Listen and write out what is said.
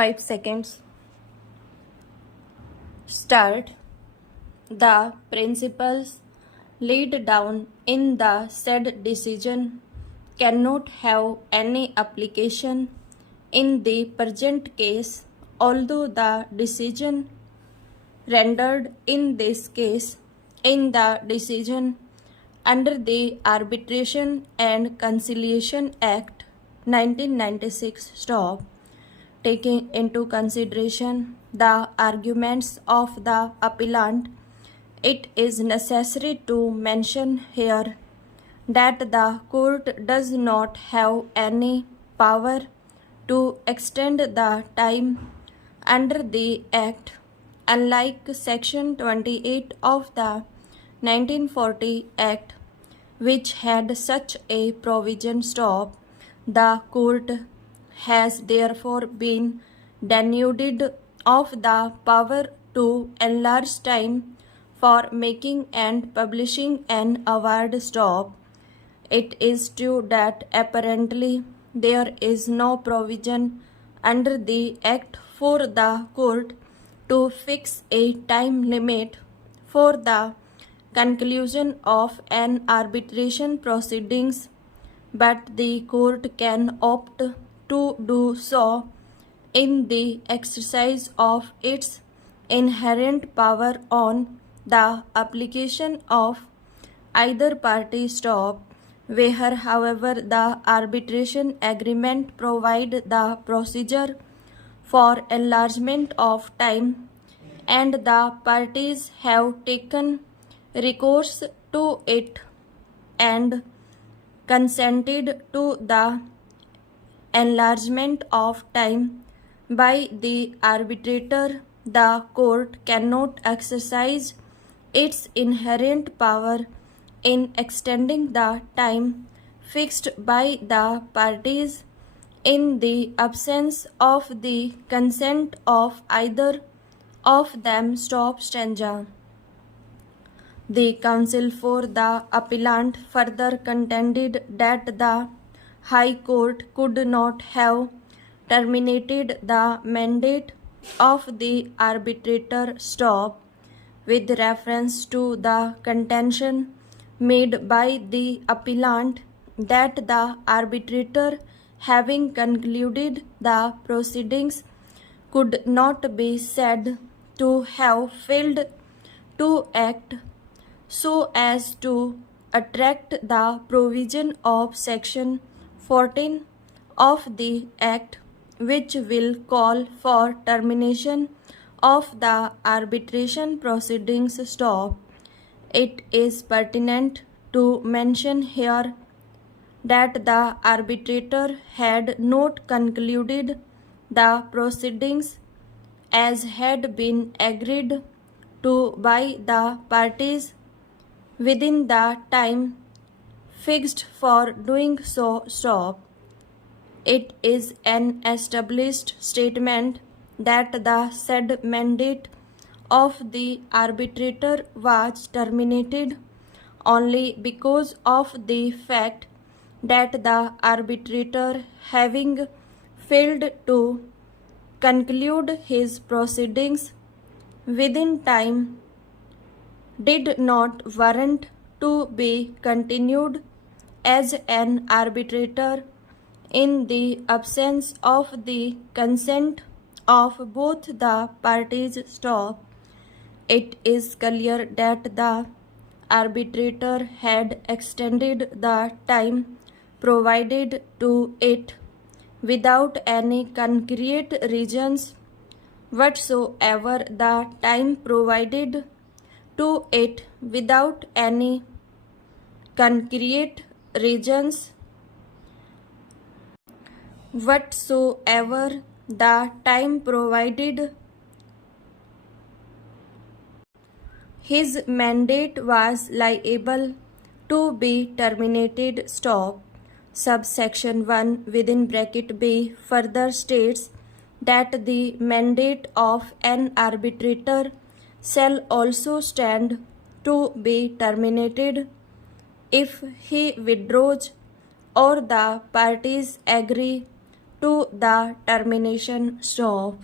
5 seconds. Start. The principles laid down in the said decision cannot have any application in the present case, although the decision rendered in this case in the decision under the Arbitration and Conciliation Act 1996 stop, taking into consideration the arguments of the appellant, it is necessary to mention here that the court does not have any power to extend the time under the Act, unlike Section 28 of the 1940 Act, which had such a provision. Stop. The court has therefore been denuded of the power to enlarge time for making and publishing an award. Stop. It is true that apparently there is no provision under the Act for the court to fix a time limit for the conclusion of an arbitration proceedings, but the court can opt to do so in the exercise of its inherent power on the application of either party. Stop. Where, however, the arbitration agreement provide the procedure for enlargement of time and the parties have taken recourse to it and consented to the enlargement of time by the arbitrator, the court cannot exercise its inherent power in extending the time fixed by the parties in the absence of the consent of either of them. Stop. Stanza. The counsel for the appellant further contended that the High Court could not have terminated the mandate of the arbitrator. Stop. With reference to the contention made by the appellant that the arbitrator, having concluded the proceedings, could not be said to have failed to act so as to attract the provision of Section 14 of the Act, which will call for termination of the arbitration proceedings. Stop. It is pertinent to mention here that the arbitrator had not concluded the proceedings as had been agreed to by the parties within the time fixed for doing so. Stop. It is an established statement that the said mandate of the arbitrator was terminated only because of the fact that the arbitrator, having failed to conclude his proceedings within time, did not warrant to be continued as an arbitrator in the absence of the consent of both the parties. Stop. It is clear that the arbitrator had extended the time provided to it without any concrete reasons whatsoever. The time provided to it without any concrete reasons whatsoever. The time provided his mandate was liable to be terminated. Stop. Subsection 1 within bracket B further states that the mandate of an arbitrator shall also stand to be terminated if he withdraws or the parties agree to the termination stop.